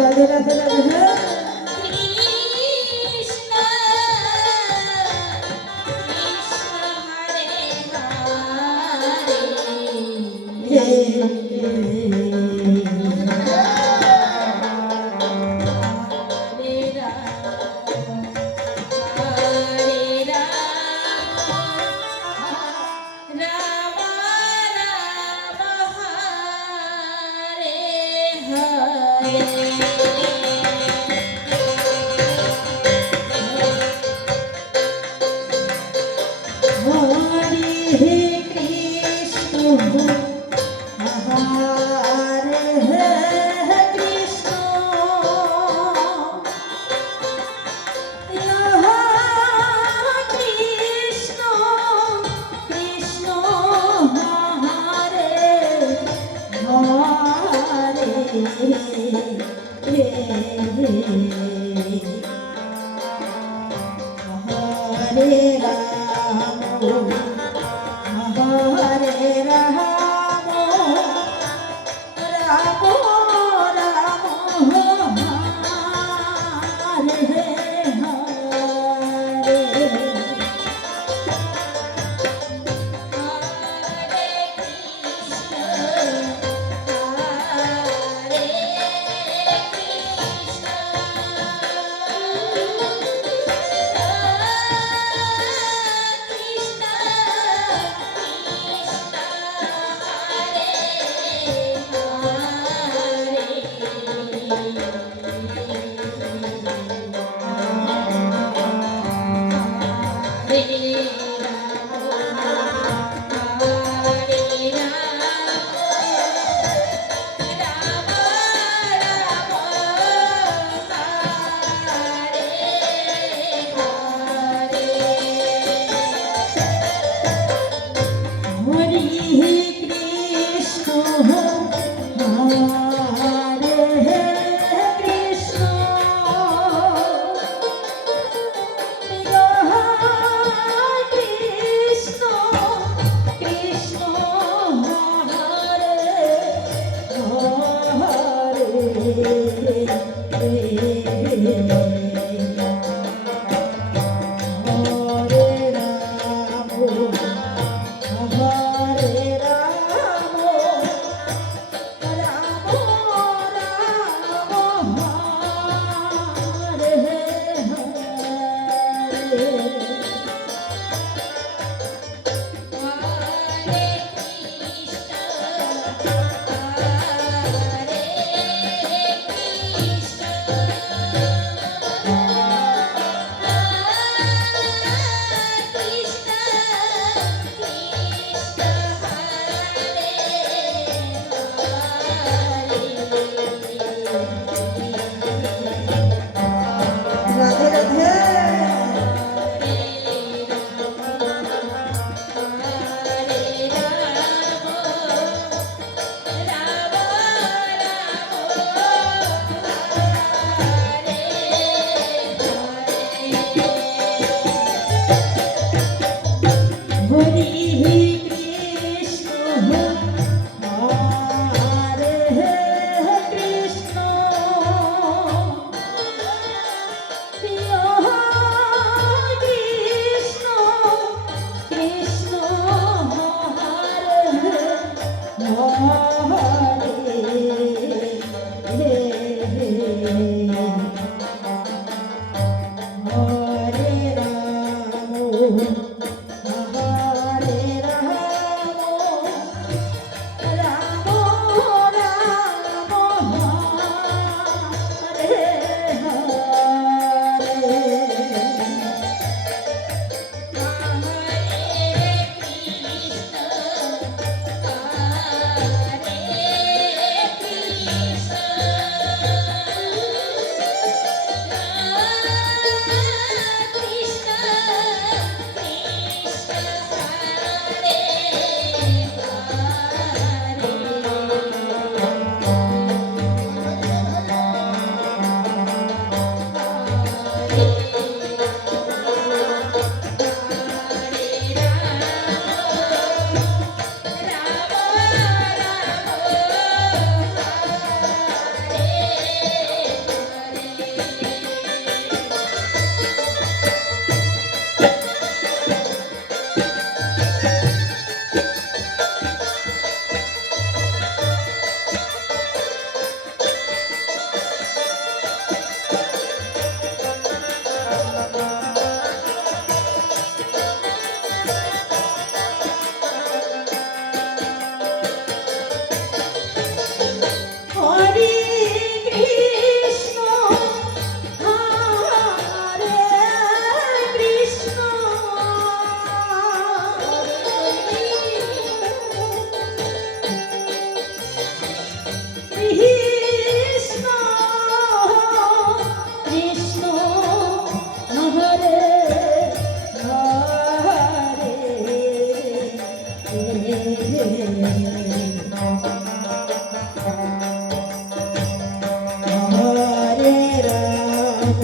Adelante, adelante, adelante.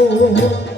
我我我。